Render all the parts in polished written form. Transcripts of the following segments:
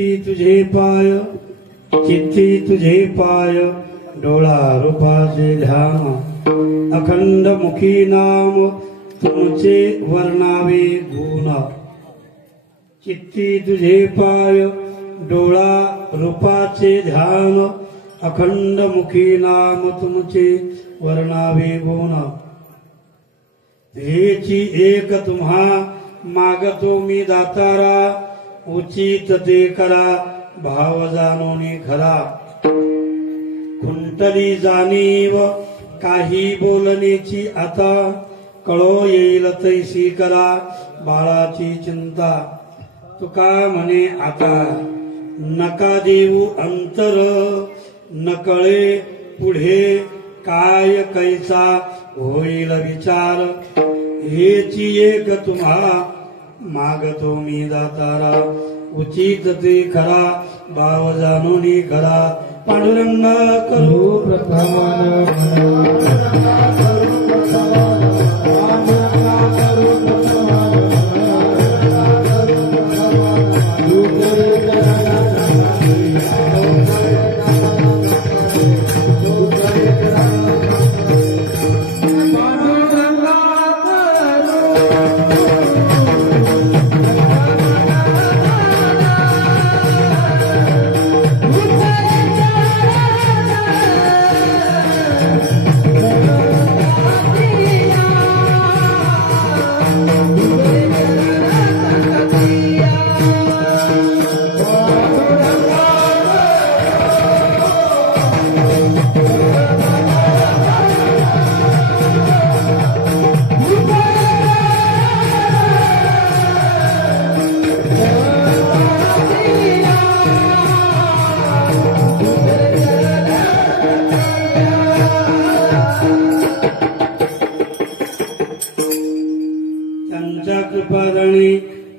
चित्ती तुझे पाय, चित्ती तुझे पाय, डोळा रूपाचे ध्यान, अखंड मुखी नाम तुमचे वर्णावे गुण. चित्ती तुझे पाय, डोळा रूपाचे ध्यान, अखंड मुखी नाम तुमचे वर्णावे गुण. हेची एक तुम्हा मागतो मी दातारा, उचित ते करा भाव जाणोनी खरा. खुंटली जाणीव काही बोलण्याची आता, कळो येईल तैसी करा बाळाची चिंता. तुका म्हणे आता नका देऊ अंतर, नकळे पुढे काय कैसा होईल विचार. हेची एक तुम्हा मागतो मी दातारा, उचित ते खरा भाव जाणूनी खरा. पांडुरंग करू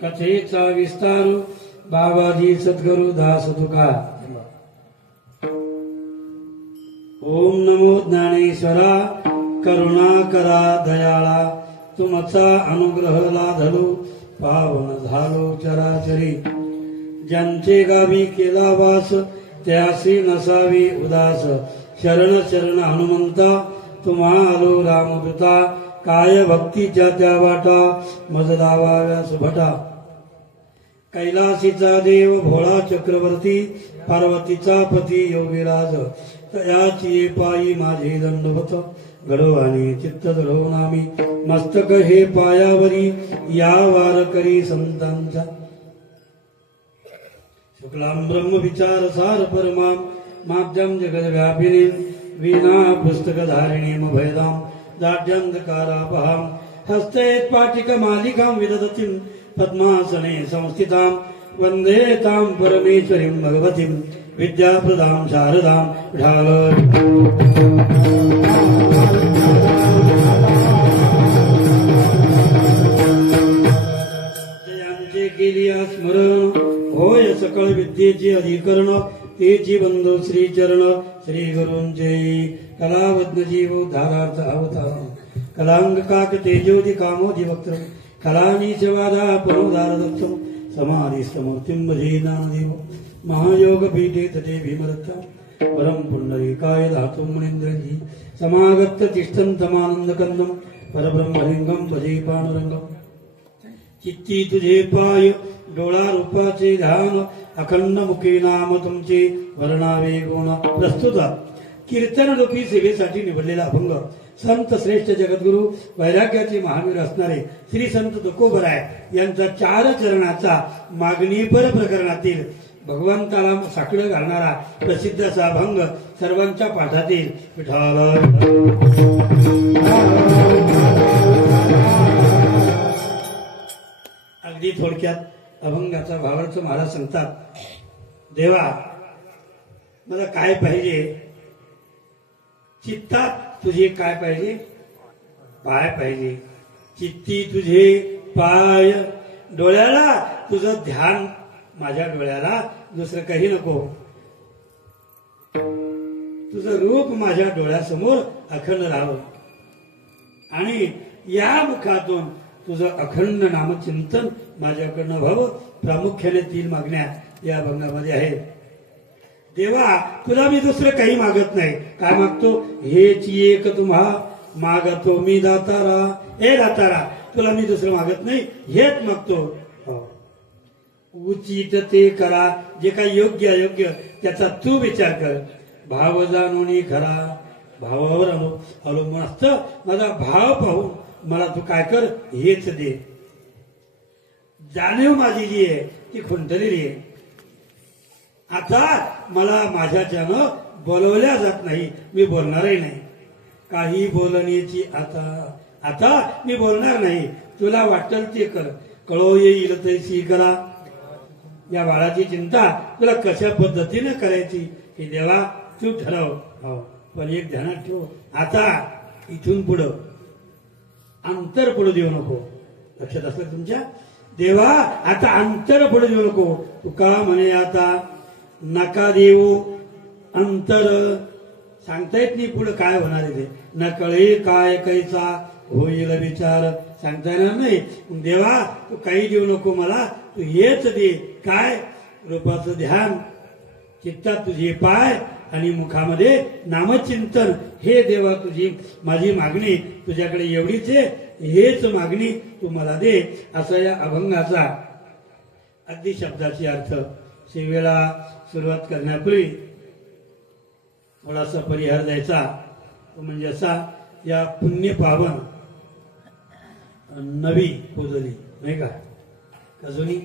कथेचा विस्तार. बाबाजी सद्गुरु दास तुका. ओम नमो ज्ञानेश्वरा, करुणा करा दयाळा. तुमचा अनुग्रह लाधलो, पावन झालो चराचरी. ज्यांचे गावी केला वास, त्यासी नसावी उदास. शरण शरण हनुमंता, तुम्हा आलो रामदूता. काय भक्तीच्या त्या वाटा, मज लावाव्या सुभटा. कैलासीचा देव भोळा चक्रवर्ती, पार्वतीचा पती योगीराज. तयाची पायी माझे दंडवत, घडो आणि चित्त धरो नामी. मस्तक हे पायावरी, या वारकरी संतांचा. शुक्लां ब्रह्म विचार सार परमां, माध्यम जगद व्यापिनी. वीणा पुस्तक धारिणीम भयदां, दाढ्यंधकारापहां. हस्ते पाटिक मालिकां विदधतीं, पद्मासने संस्थितां. वंदे तां परमेश्वरीं भगवतीं, विद्याप्रदां शारदां. ढाल जयांचे केलिया स्मरण, होय सकळ विद्येचे अधिकरण. तेची बंधू श्री चरण, श्री गुरूंचे. कलावज्ञ जीव धारार्थ अवतार, कलांग काक तेजोदि कामोदि वक्त्र. कलानी सेवादा पुरोदार दत्त, समाधिस्तमूर्तिं भजे ज्ञानदेव. महायोग पीठे तटे भीमदत्ता, परम पुंडरीकाय धातुं मुनीन्द्रजी. समागत्य तिष्ठन्तमानन्दकन्दं, परब्रह्मलिंगं भजे पांडुरंगं. चित्ती तुझे पाय, डोळा रूपाचे ध्यान, अखंड मुखी नाम तुमचे वर्णावे गुण. प्रस्तुत कीर्तन रूपी सेवेसाठी निवडलेला अभंग. संत श्रेष्ठ जगद्गुरु वैराग्याचे महावीर असणारे श्री संत तुकोबराय यांचा 4 चरणाचा मागणीपर प्रकरणातील भगवंताला साकडं घालणारा प्रसिद्ध असा अभंग सर्वांच्या पाठातील. विठ्ठल अगदी थोडक्यात अभंगाचा भावार्थ महाराज सांगतात. देवा मला काय पाहिजे? चित्तात तुझे काय पाहिजे? पाय पाहिजे. चित्ती तुझे पाय, डोळ्याला तुझं ध्यान, माझ्या डोळ्याला दुसरं काही नको. तुझं रूप माझ्या डोळ्यासमोर अखंड राहावं आणि या मुखातून तुझं अखंड नामचिंतन माझ्याकडनं व्हावं. प्रामुख्याने 3 मागण्या. या अभंगामध्ये आहे. देवा तुला मी दुसरं काही मागत नाही. काय मागतो? हेच एक तुम्हा मागतो मी दातारा. हे दातारा तुला मी दुसरं मागत नाही, हेच मागतो. उचित ते करा, जे काही योग्य अयोग्य त्याचा तू विचार कर. भाव जाणून खरा, भावावर अवलंबून असतं. माझा भाव पाहून मला तू काय कर, हेच दे. जाणीव माझी जी आहे ती खुंटलेली आहे. आता मला माझ्याच्यानं बोलवल्या जात नाही, मी बोलणारही नाही. काही बोलण्याची आता मी बोलणार नाही. तुला वाटेल ते कर, कळो येईल तैसी करा. या बाळाची चिंता तुला कशा पद्धतीने करायची हे देवा तू ठरव. पण एक ध्यानात ठेव, आता इथून पुढं अंतर पडू देऊ नको. लक्षात असलं तुमच्या? देवा आता अंतर पडू देऊ नको. तुका म्हणे आता नका देऊ अंतर. सांगता येत नाही पुढे काय होणार आहे ते. न कळे काय कैसा होईल विचार, सांगता येणार नाही. देवा तू काही देऊ नको मला, तू हेच दे. काय? रूपाचं ध्यान, चित्तात तुझे पाय आणि मुखामध्ये नामचिंतन. हे देवा तुझी माझी मागणी तुझ्याकडे एवढीच आहे, हेच मागणी तू मला दे. असा या अभंगाचा अगदी शब्दाची अर्थ. सेवेला सुरुवात करण्यापूर्वी थोडासा परिहार द्यायचा. तो म्हणजे असा, या पुण्य पावन नवी पोजली नाही का अजूनही.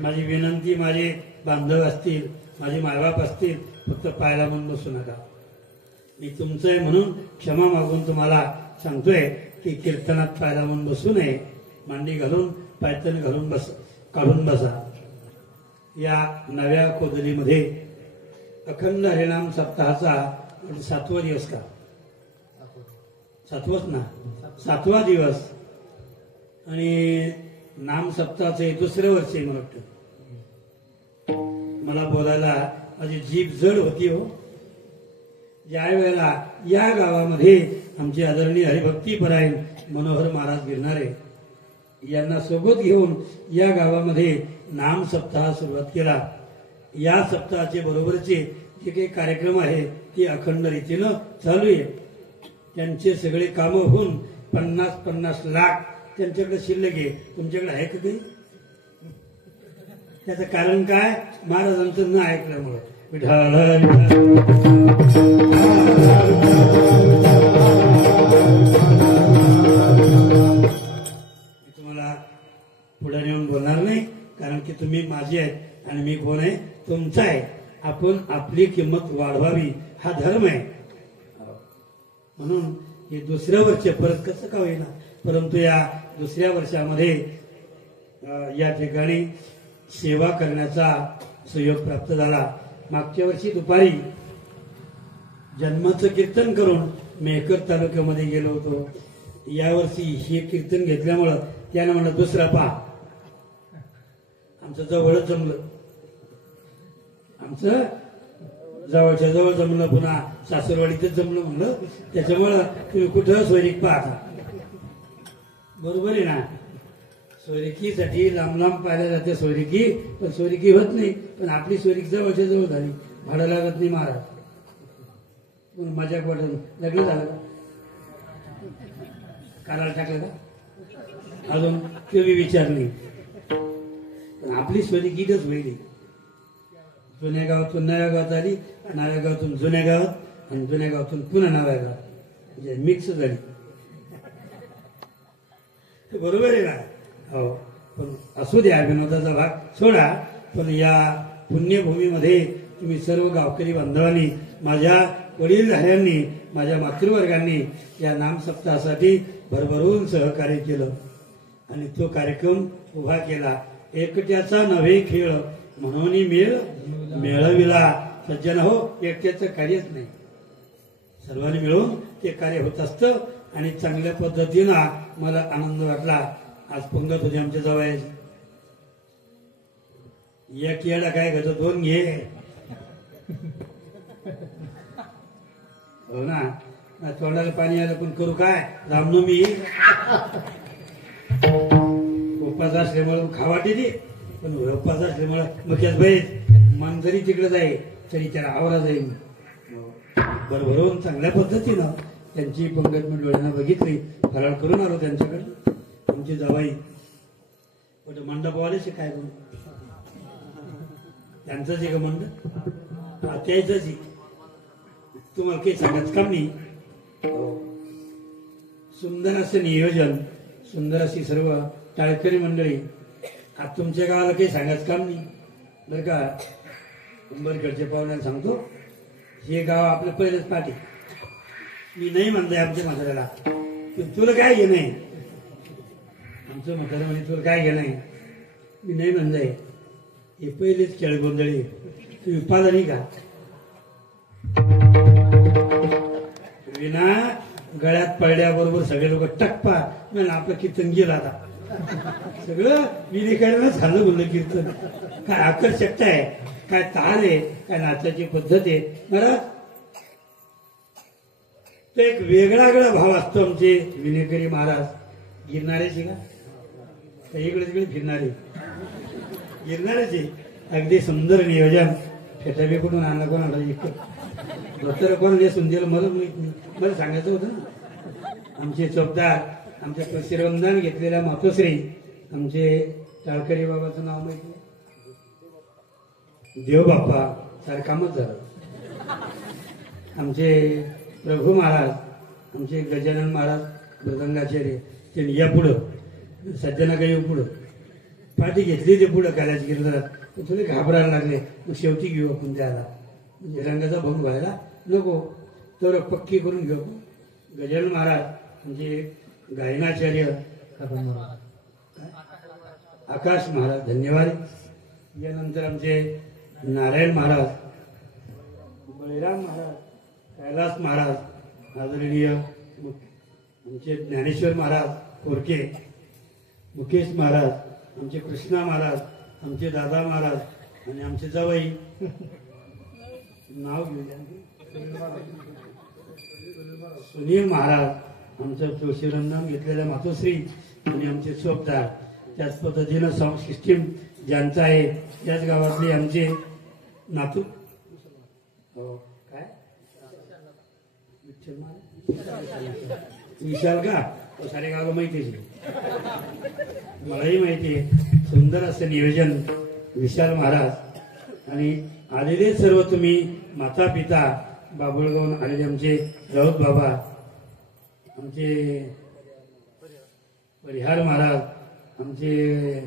माझी विनंती, माझे बांधव असतील, माझे मायबाप असतील, फक्त पायाला म्हणून बसू नका. मी तुमचं आहे म्हणून क्षमा मागून तुम्हाला सांगतोय की कीर्तनात पायाला म्हणून बसू नये. मांडी घालून पायतन घालून काढून बसा. या नव्या कोदलीमध्ये अखंड हरिनाम सप्ताहाचा 7वा दिवस का? 7वाच ना, 7वा दिवस. आणि नाम सप्ताहाचे दुसरं वर्ष मला वाटतं. मला बोलायला माझी जीभ जड होती हो. ज्या वेळेला या गावामध्ये आमचे आदरणीय हरिभक्तीपरायण मनोहर महाराज गिरणारे यांना सोबत घेऊन या गावामध्ये नाम सप्ताह सुरुवात केला. या सप्ताहाचे बरोबरचे जे काही कार्यक्रम आहे ते अखंड रीतीनं चालू आहे. त्यांचे सगळे कामं होऊन 50-50 लाख त्यांच्याकडे शिल्लक आहे. तुमच्याकडे आहे का काही? त्याचं कारण काय? महाराजांचं न ऐकल्यामुळे. तुम्हाला पुढे नेऊन बोलणार नाही, कारण की तुम्ही माझे आहेत आणि मी कोण आहे? तुमचा आहे. आपण आपली किंमत वाढवावी हा धर्म आहे. म्हणून हे दुसऱ्या वर्ष परत कसं का होईना, परंतु या दुसऱ्या वर्षामध्ये या ठिकाणी सेवा करण्याचा सुयोग प्राप्त झाला. मागच्या वर्षी दुपारी जन्माचं कीर्तन करून मेहकर तालुक्यामध्ये गेलो होतो. यावर्षी हे कीर्तन घेतल्यामुळं त्यानं म्हणलं दुसरा पहा. आमचं जवळच जमलं, आमचं जवळच्या जवळ जमलं, पुन्हा सासरवाडीतच जमलं म्हणलं. त्याच्यामुळं तुम्ही कुठं सोयरीक पाहता. बरोबर आहे ना? सोयरिकीसाठी लांब लांब पाहायला जाते सोयरिकी, पण सोयरिकी होत नाही. पण आपली सोयरीक जवळच्या जवळ झाली, भाडं लागत नाही महाराज. मजाक वाटून लग्न झालं का? करायला टाकलं का? अजून तुम्ही विचारली. पण आपली सोयरिकीच होईल. जुन्या गावातून नव्या गावात आली, नव्या गावातून जुन्या गावात, आणि जुन्या गावातून पुन्हा नव्या गावात, म्हणजे मिक्स झाली. बरोबर आहे ना? हो. पण असू द्या, विनोदाचा भाग सोडा. पण या पुण्यभूमीमध्ये तुम्ही सर्व गावकरी बांधवांनी, माझ्या वडीलधाऱ्यांनी, माझ्या मातृवर्गांनी या नाम सप्ताहासाठी भरभरून सहकार्य केलं आणि तो कार्यक्रम उभा केला. एकट्याचा नव्हे खेळ म्हणून मेळ मेळविला. सज्जन हो, एकट्याचं कार्यच नाही, सर्वांनी मिळून ते कार्य होत असतं. आणि चांगल्या पद्धतीनं मला आनंद वाटला. आज पंगत होते आमच्या जवळ. एक येडा काय घेतो, 2 घे. हो ना? तोंडाला पाणी आलं पण करू काय? रामनवमी उपास असल्यामुळे खावाटे ते पण उपास असल्यामुळे मुख्याच बाईच मन जरी तिकडे जाईल तरी त्याला आवरा जाईल. भरभरून चांगल्या पद्धतीनं त्यांची पंगत मी डोळ्यानं बघितली. फराळ करून आलो त्यांच्याकडे. आमची जावाई पण मंडपवालेच काय करू त्यांचंच एक मंडप त्याच तुम्हाला काही सांगायचं काम नाही. सुंदर असं नियोजन, सुंदर अशी सर्व टाळकरी मंडळी. आज तुमच्या गावाला काही सांगायचं काम नाही बरं का. उंबरकडच्या पाहुण्याला सांगतो हे गाव आपलं पहिलंच पाठी. मी नाही म्हणतोय आमच्या म्हाताऱ्याला तुला काय घे नाही. आमचं म्हातारा म्हणजे तुला काय घे नाही. मी नाही म्हणतोय हे पहिलेच खेळ गोंधळी. तुम्ही पाला नाही का विना गळ्यात पडल्याबरोबर सगळे लोक टप्पा म्हणजे आपलं कीर्तन गेलं. आता सगळं विनेकायला झालं बोललं कीर्तन. काय आकर्षकता आहे, काय ताल आहे, काय नाचाची पद्धत आहे. महाराज तो एक वेगळा भाव असतो. आमचे विनेकरी महाराज गिरणारेचे का इकडे तिकडे फिरणारे गिरणारेचे अगदी सुंदर नियोजन. फेटाबी कुठून आणला कोणाला धोतर कोण सुंदर मला सांगायचं होतं ना. आमचे चौकदार आमच्या प्रशिरवंदन घेतलेल्या मातोश्री आमचे टाळकरी बाबाचं नाव माहिती देव बाप्पा सारखामच झालं. आमचे प्रभू महाराज आमचे गजानन महाराज मृदंगाचार्य त्यांनी या पुढं सज्जना काही पुढं पाठी घेतली ते पुढं काल्याच गिरणारात थोडे घाबरायला लागले. मग शेवटी घेऊ आपण त्याला म्हणजे रंगाचा भंग व्हायला नको तर पक्की करून घेऊ. गजानन महाराज म्हणजे गायनाचार्य आकाश महाराज धन्यवाद. यानंतर आमचे नारायण महाराज, बळीराम महाराज, कैलास महाराज आदरणीय आमचे ज्ञानेश्वर महाराज कोरके, मुकेश महाराज, आमचे कृष्णा महाराज, आमचे दादा महाराज आणि आमचे जावई नाव घेऊया सुनील महाराज, आमचं तुळशीरंगम घेतलेल्या मातोश्री आणि आमचे चोपदार. त्याच पद्धतीनं साऊंड सिस्टीम ज्यांचं आहे त्याच गावातले आमचे नातू हो काय विशाल का सारे गावाला माहिती मलाही माहिती आहे. सुंदर असं नियोजन विशाल महाराज आणि आलेले सर्व तुम्ही माता पिता बाबुळगावून आलेले आमचे राऊत बाबा, आमचे परिहार महाराज, आमचे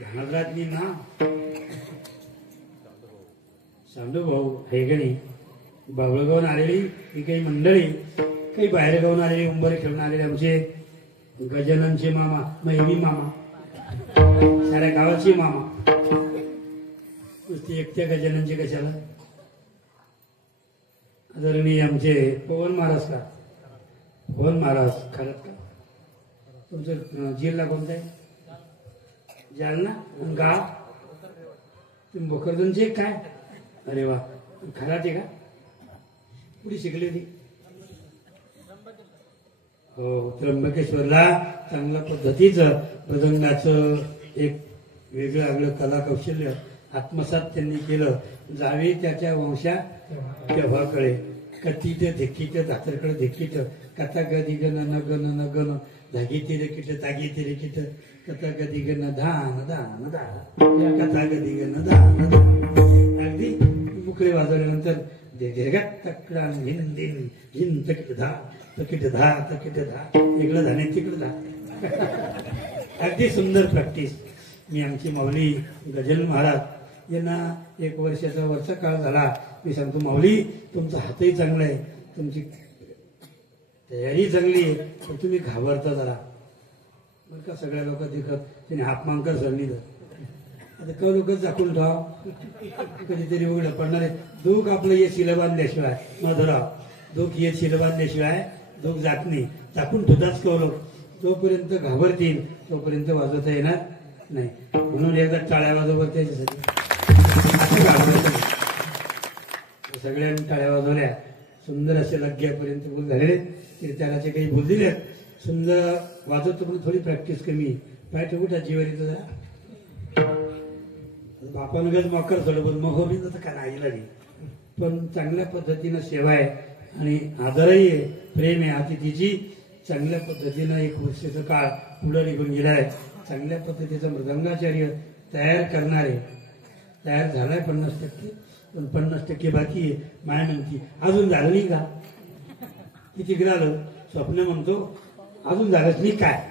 धनाद्रातली ना सांडू भाऊ हेगणी बाबुळगावून आलेली ही काही मंडळी, काही बाहेर गावून आलेली उंबरे खेळून आलेले आमचे गजाननचे मामा, महिमी मामा, साऱ्या गावाची मामा. नुसती एकट्या गजाननचे कशाला. आदरणीय आमचे पवन महाराज का पवन महाराज खरंच का तुमचं जिल्हा कोणता आहे. जालना गाव तुम्ही भोकरदनचे काय. अरे वा खराटे का कुठे शिकली होती. हो त्र्यंबकेश्वरला चांगल्या पद्धतीचं मृदंगाचं एक वेगळं आगळं कला कौशल्य आत्मसात त्यांनी केलं. जावे त्याच्या वंशा तेव्हा कळे कथित धिकीत धातरकडे धिकीत कथा गदी गण न गण न गण धागी तिरे किट तागी तिरे किट कथा गदी गण धान धान धान कथा गदी गण धान धान. अगदी मुकळे वाजवल्यानंतर तकडा हिंदीन हिंद तकिट धा तकिट धा तकिट धा इकडं धाने तिकडं धा. अगदी सुंदर प्रॅक्टिस. मी आमची माऊली गजानन महाराज यांना 1 वर्षाचा वरचा काळ झाला. मी सांगतो माऊली तुमचा हातही चांगला आहे, तुमची तयारी चांगली आहे, पण तुम्ही घाबरता जरा बरं का. सगळ्या लोक देखत त्याने हातमांकर सरणी आता क लोकच झाकून ठेवा कधीतरी उघडं पडणार आहे. दुःख आपलं ये शिलं बांधल्याशिवाय मधुराव दुःख ये शिलं बांधल्याशिवाय दुःख जात नाही. झाकून ठेवताच कवलो जोपर्यंत घाबरतील तोपर्यंत वाजवता येणार नाही. म्हणून एकदा टाळ्या वाजवत त्याच्यासाठी असं घाबरत सगळ्यांनी टाळ्या वाजवल्या. सुंदर असे लग्ग्यापर्यंत बोल झालेले कीर्तनाचे काही बोल दिले सुंदर वाजवतो पण थोडी प्रॅक्टिस कमी. पाय ठेवूटा जीवारीचं जा बापानं गज मकर सोडलं पण मोहरी तर काय राहिला नाही. पण चांगल्या पद्धतीनं सेवा आहे आणि आदरही आहे, प्रेम आहे. अतिथीची चांगल्या पद्धतीनं 1 वर्षाचा काळ पुढे निघून गेलाय. चांगल्या पद्धतीचा मृदंगाचार्य तयार करणारे तयार झालाय 50%, पण 50% बाकी आहे. माय म्हणती अजून झालं नाही का, किती झालं. स्वप्न म्हणतो अजून झालंच नाही काय,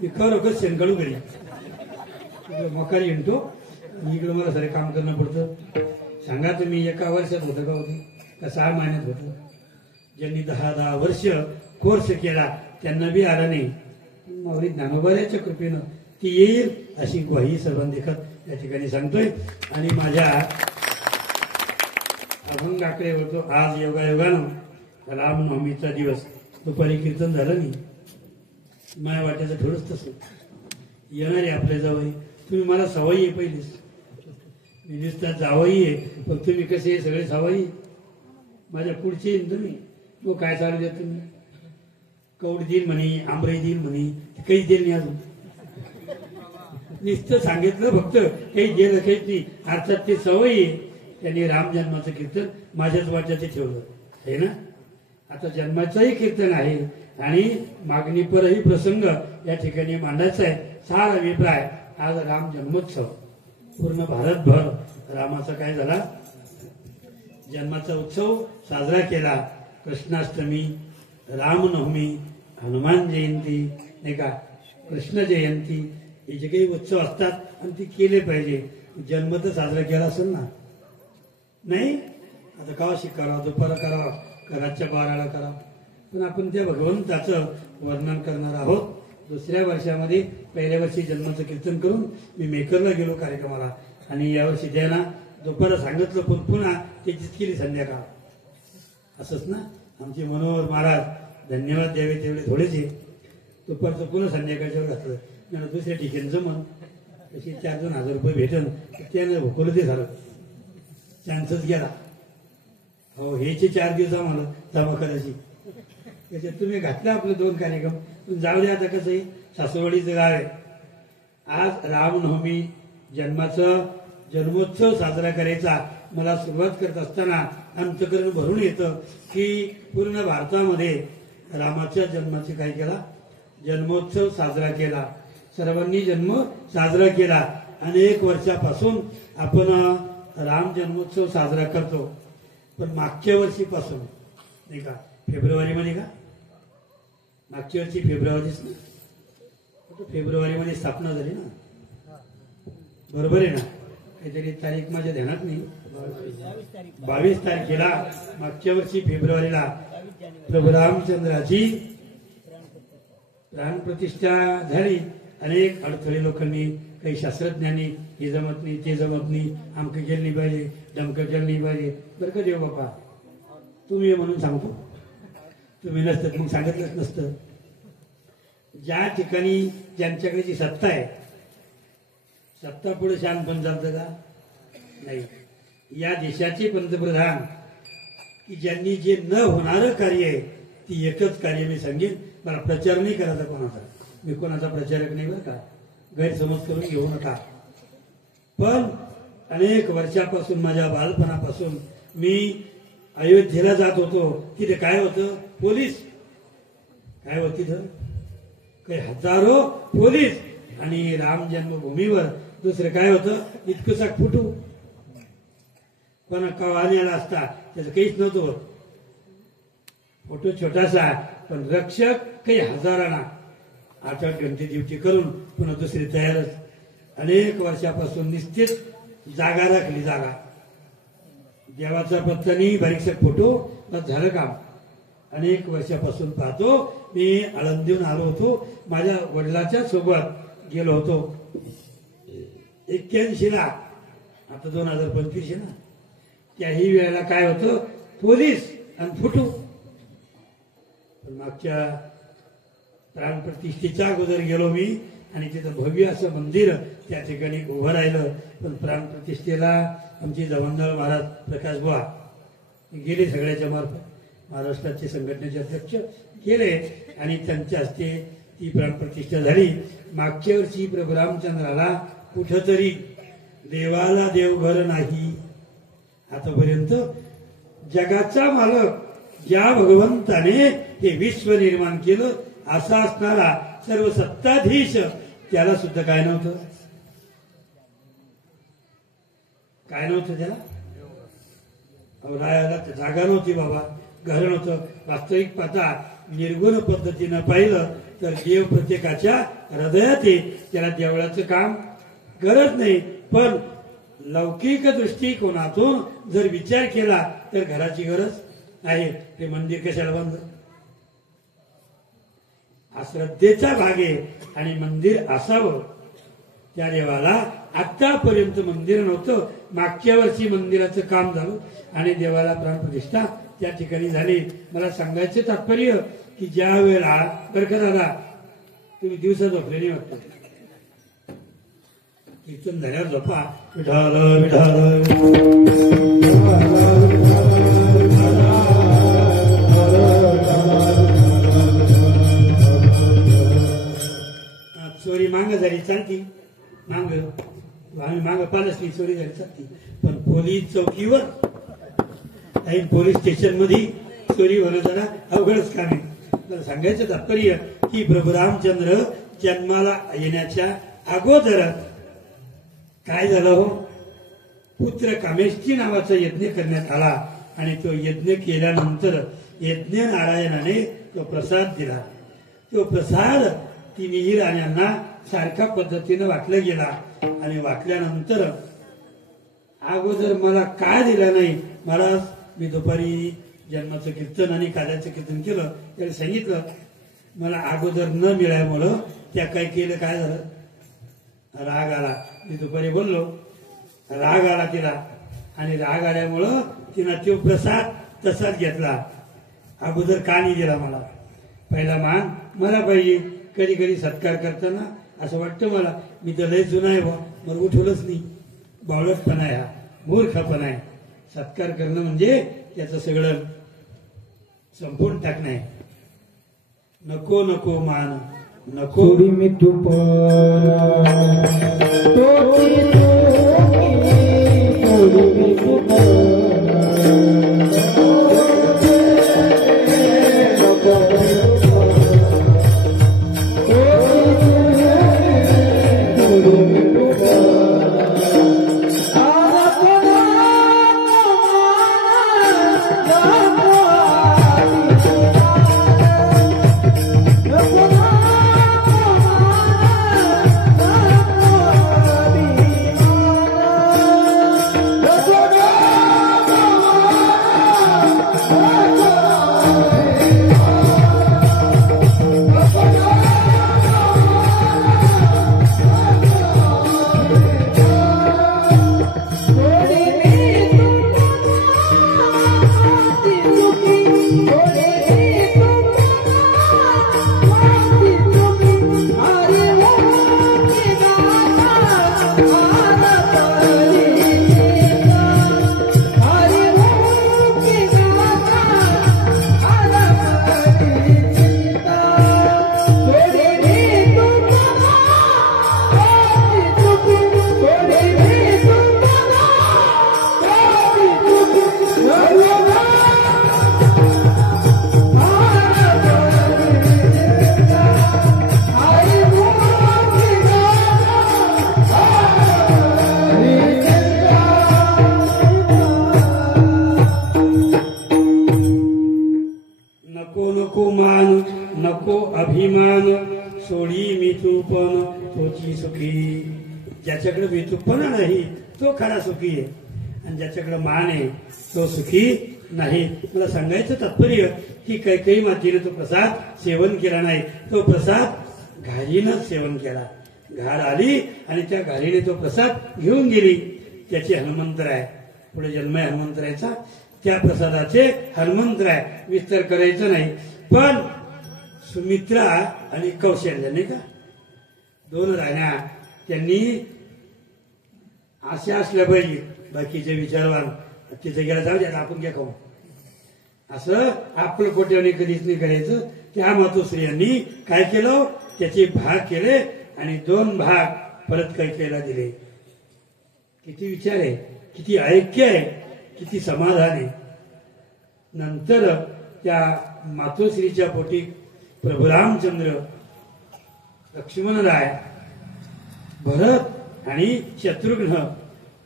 मी खरोखर शेणकाळू घरी मकारी म्हणतो. इकडं मला सारे काम करणं पडतं. सांगा तुम्ही 1 वर्षात होतं का होते का 6 महिन्यात होतं. ज्यांनी 10 वर्ष कोर्स केला त्यांना बी आला नाही. माऊली ज्ञानोबाच्या कृपेनं ती येईल अशी ग्वाही सर्वांनी देखत या ठिकाणी सांगतोय. आणि माझ्या अभंगाकडे होतो. आज योगायोगानं रामनवमीचा दिवस दुपारी कीर्तन झालं नाही. माया वाट्याचं थोडंच तसं येणारे आपल्या जावई. तुम्ही मला सवयी आहे पहिलीच, मी दिसतात जावई आहे, पण तुम्ही कसे सगळे सवयी माझ्या पुढचे येईन. तुम्ही तो काय चालू द्या तुम्ही कौड देईन म्हणे, आंबराई देईन म्हणे, काहीच देईल नाही. अजून नुसतं सांगितलं फक्त, काही दिलं काहीच नाही. अर्थात ते सवयी आहे. त्यांनी राम जन्माचं कीर्तन माझ्याच वाट्याचे ठेवलं आहे ना. आता जन्माचंही कीर्तन आहे आणि मागणीपरही प्रसंग या ठिकाणी मांडायचा आहे. सारा अभिप्राय आज राम जन्मोत्सव पूर्ण भारतभर रामाचा काय झाला जन्माचा उत्सव साजरा केला. कृष्णाष्टमी, रामनवमी, हनुमान जयंती नाही का, कृष्ण जयंती, हे जे काही उत्सव असतात आणि ते केले पाहिजे. जन्म तर साजरा केला असेल ना, नाही आता कावाशी करा, दुपारा करा, घराच्या बाराला करा, पण आपण त्या भगवंताचं वर्णन करणार आहोत. दुसऱ्या वर्षामध्ये पहिल्या वर्षी जन्माचं कीर्तन करून मी मेकरला गेलो कार्यक्रमाला आणि यावर्षी त्यांना दुपारा सांगितलं, पण पुन्हा त्याचीच केली संध्याकाळ. असंच ना आमचे मनोहर महाराज धन्यवाद द्यावे तेवढे थोडेसे. दुपारचं पुन्हा संध्याकाळच्यावर घातलं. मला दुसऱ्या ठिकाणी जमन तशी 4-2 हजार रुपये भेटन, त्यानं भोकवलं ते झालं, चान्सच गेला. हो हेचे 4 दिवस आम्हाला जमा करायची. त्याच्यात तुम्ही घातलं आपले 2 कार्यक्रम. जाऊ द्या, आता कसंही सासवडीचं गाव आहे. आज रामनवमी जन्माचं जन्मोत्सव साजरा करायचा. मला सुरुवात करत असताना अंतकरण भरून येतं की पूर्ण भारतामध्ये रामाच्या जन्माचे काय केला, जन्मोत्सव साजरा केला. सर्वांनी जन्म साजरा केला. अनेक वर्षापासून आपण राम जन्मोत्सव साजरा करतो. पण मागच्या वर्षीपासून नाही का, फेब्रुवारीमध्ये का, मागच्या वर्षी फेब्रुवारीच ना, फेब्रुवारीमध्ये स्थापना झाली ना, बरोबर आहे ना. काहीतरी तारीख माझ्या ध्यानात नाही. 22 तारखेला मागच्या वर्षी फेब्रुवारीला प्रभू रामचंद्राची प्राणप्रतिष्ठा झाली. अनेक अडथळे लोकांनी, काही शास्त्रज्ञांनी हे जमत नाही, ते जमत नाही, आमकं केलं नाही पाहिजे, डमकं केलं नाही पाहिजे. बरं का देव बापा, तुम्ही म्हणून सांगतो, तुम्ही नसतं मग सांगितलंच नसतं. ज्या ठिकाणी ज्यांच्याकडे जी सत्ता आहे, सत्ता पुढे शहाणपण चालतं का, नाही. या देशाचे पंतप्रधान की ज्यांनी जे न होणारं कार्य आहे ती एकच कार्य मी सांगेन. मला प्रचार नाही करायचा कोणाचा, मी कोणाचा प्रचारक नाही बरं का, गैरसमज करून घेऊ नका. पण अनेक वर्षापासून, माझ्या बालपणापासून मी अयोध्येला जात होतो. तिथे काय होतं, पोलीस काय होती, तिथं काही हजारो पोलीस. आणि राम जन्मभूमीवर दुसरं काय होतं, इतकंसा फुटू पण कवाण्याला असता त्याचं काहीच नव्हतं होत. फोटो छोटासा, पण रक्षक काही हजारांना 8-8 घंटे ड्युटी करून पुन्हा दुसरी तयारच. अनेक वर्षापासून निश्चित जागा राखली. जागा देवाचा पत्तानी बारीकसा फोटो बस झालं काम. अनेक वर्षापासून पाहतो मी. आळंदीहून आलो होतो, माझ्या वडिलाच्या सोबत गेलो होतो 81ला, आता 2025 ना. त्याही वेळेला काय होतं, पोलीस आणि फुटू. पण मागच्या प्राणप्रतिष्ठेच्या अगोदर गेलो मी आणि तिथं भव्य असं मंदिर त्या ठिकाणी उभं राहिलं. पण प्राणप्रतिष्ठेला आमचे जवंदाळ महाराज प्रकाश बुवा गेले सगळ्याच्या मार्फत, महाराष्ट्राचे संघटनेचे अध्यक्ष गेले आणि त्यांच्या हस्ते ती प्राणप्रतिष्ठा झाली. मागच्या वर्षी प्रभू रामचंद्राला कुठंतरी देवाला देवघर नाही. आतापर्यंत जगाचा मालक ज्या भगवंताने हे विश्व निर्माण केलं असा असणारा सर्व सत्ताधीश त्याला सुद्धा काय नव्हतं. काय नव्हतं त्याला. रायाला जागा नव्हती बाबा, घर नव्हतं. वास्तविक पाहता निर्गुण पद्धतीनं पाहिलं तर देव प्रत्येकाच्या हृदयात आहे. त्याला देवळाचं काम गरज नाही. पण लौकिक दृष्टिकोनातून जर विचार केला तर घराची गरज आहे. ते मंदिर कशाला बंद. हा श्रद्धेचा भाग आहे आणि मंदिर असावं. त्या देवाला आतापर्यंत मंदिर नव्हतं. मागच्या वर्षी मंदिराचं काम झालं आणि देवाला प्राणप्रतिष्ठा त्या ठिकाणी झाली. मला सांगायचं तात्पर्य की ज्या वेळेला बरं का दादा तुम्ही दिवसा झोपले नाही वाटतं. कीर्तन झाल्यावर झोपा. विठाल विठाल चोरी मांग झाली चालती. मांग आम्ही मांग पालच नाही. चोरी झाली चालती. पण पोलीस चौकीवर काही पोलीस स्टेशन मध्ये चोरी होणं जरा अवघडच काम आहे. मला सांगायचं तात्पर्य की प्रभू रामचंद्र जन्माला येण्याच्या अगोदर काय झालं हो. पुत्र कामेष्ठी नावाचा यज्ञ करण्यात आला आणि तो यज्ञ केल्यानंतर यज्ञ नारायणाने तो प्रसाद दिला. तो प्रसाद ती मिहीर आणि यांना सारख्या पद्धतीनं वाटला गेला आणि वाटल्यानंतर अगोदर मला काय दिलं नाही. मला मी दुपारी जन्माचं कीर्तन आणि काल्याचं कीर्तन केलं. त्याला सांगितलं मला अगोदर न मिळाल्यामुळं त्या काय केलं. काय झालं. राग आला. मी दुपारी बोललो राग आला तिला आणि राग आल्यामुळं तिनं तो प्रसाद तसाच घेतला. अगोदर का नाही दिला मला. पहिला मान मला पाहिजे. कधी कधी सत्कार करताना असं वाटतं मला मी तर लय जुना आहे. मग उठवलंच नाही. बावळटपणा आहे. हा मूर्खपणा आहे. सत्कार करणं म्हणजे त्याचं सगळं संपूर्ण टाकणं आहे. नको नको मान नको मी तू ज्याच्याकडे बेतुपणा नाही तो खरा सुखी आहे आणि ज्याच्याकडे मान आहे तो सुखी नाही. मला सांगायचं तात्पर्य की काही मातीने तो प्रसाद सेवन केला नाही. तो प्रसाद घारीनंच सेवन केला. घार आली आणि त्या घारीने तो प्रसाद घेऊन गेली. त्याची हनुमंत्र आहे. पुढे जन्म आहे हनुमंतरायचा. त्या प्रसादाचे हनुमंत्र आहे. विस्तार करायचं नाही. पण सुमित्रा आणि कौशल्य नाही का दोन राण्या त्यांनी असे असल्या पाहिजे. बाकीचे विचारवान तिथे गेला जाऊ द्या आपण काय खाऊ असं आपलं कोट्याने कधीच नाही करायचं. त्या मातोश्री यांनी काय केलं त्याचे भाग केले आणि 2 भाग परत कैकेयीला दिले. किती विचार आहे, किती ऐक्य आहे, किती समाधान आहे. नंतर त्या मातोश्रीच्या पोटी प्रभू रामचंद्र, लक्ष्मणराय, भरत आणि शत्रुघ्न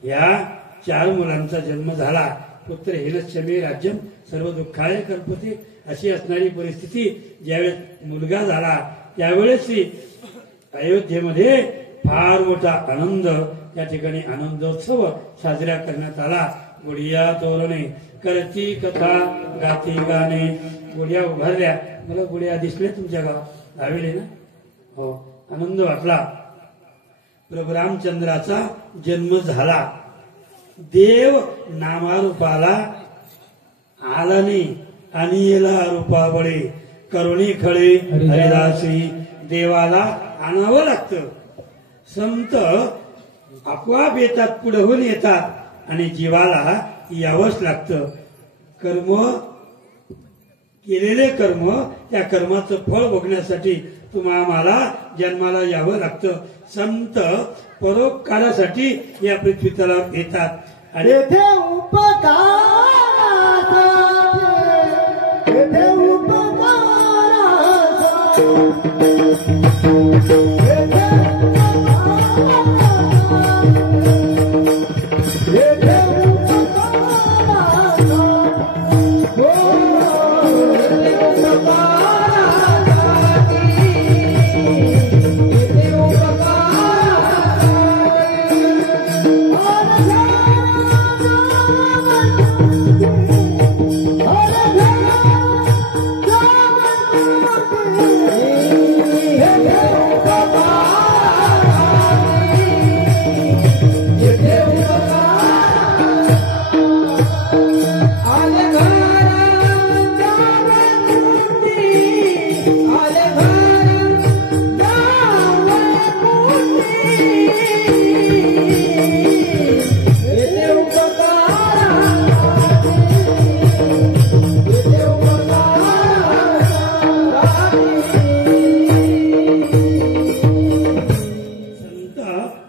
या 4 मुलांचा जन्म झाला. पुत्र हेनश्चमे राज्यम सर्व दुःखाय कल्पते अशी असणारी परिस्थिती ज्यावेळेस मुलगा झाला त्यावेळेस अयोध्येमध्ये फार मोठा आनंद, त्या ठिकाणी आनंदोत्सव साजरा करण्यात आला. गुडिया तोरणे करती कथा गाती गाणे. गुडिया उभारल्या. मला गुडिया दिसले तुमच्या गावात, लावले ना? हो, आनंद वाटला. प्रभू रामचंद्राचा जन्म झाला. देव नामारूपाला आलानी आणि येला रूपाबळे करुणी खळे हरिदासी. देवाला आणावं लागतं. संत आपोआप येतात, पुढहून येतात आणि जीवाला यावंच लागतं. कर्म केलेले कर्म, त्या कर्माचं फळ भोगण्यासाठी तुम्हाला जन्माला यावं लागतं. संत परोपकारासाठी या पृथ्वी तलावर येतात आणि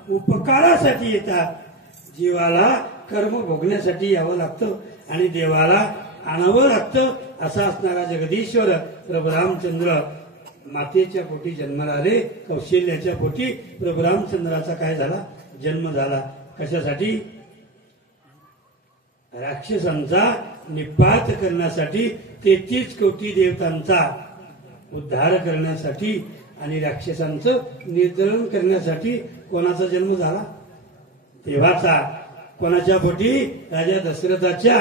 उपकारासाठी येतात. जीवाला कर्म भोगण्यासाठी यावं लागतं आणि देवाला आणावं लागतं. असा असणारा जगदीश्वर प्रभू रामचंद्र मातेच्या पोटी जन्माला आले. कौशल्याच्या पोटी प्रभू रामचंद्राचा काय झाला? जन्म झाला. कशासाठी? राक्षसांचा निपात करण्यासाठी, 33 कोटी देवतांचा उद्धार करण्यासाठी आणि राक्षसांचं निर्दलन करण्यासाठी. कोणाचा जन्म झाला? देवाचा. कोणाच्या पोटी? राजा दशरथाच्या.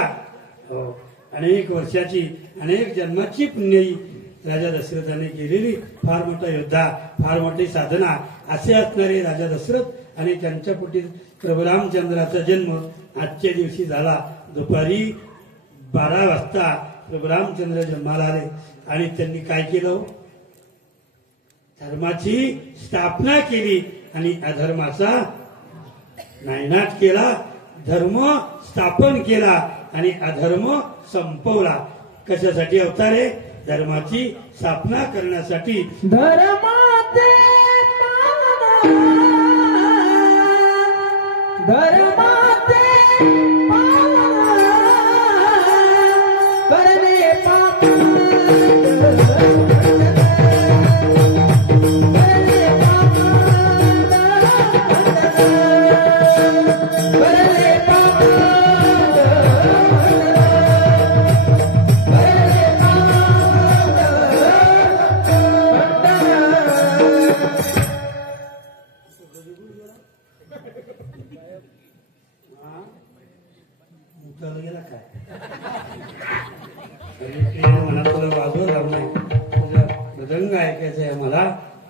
अनेक वर्षाची, अनेक जन्माची पुण्यई राजा दशरथाने केलेली फार मोठा योद्धा, फार मोठी साधना असे असणारे राजा दशरथ आणि त्यांच्या पोटी प्रभू रामचंद्राचा जन्म आजच्या दिवशी झाला. दुपारी 12 वाजता प्रभू रामचंद्र जन्माला आले आणि त्यांनी काय केलं? धर्माची स्थापना केली आणि अधर्माचा नायनाट केला. धर्म स्थापन केला आणि अधर्म संपवला. कशासाठी अवतार आहे? धर्माची स्थापना करण्यासाठी. धर्माचे करणे पाप गेला काय? म्हणा तुला बाजूला लावलाय, तुझा मृदंग ऐकायचा आहे मला.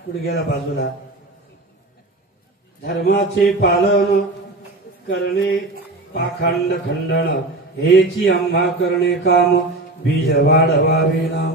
पुढे गेला बाजूला. धर्माचे पालन करणे पाखंड खंडन हेची आम्हा करणे काम. बीज वाढवावे नाम.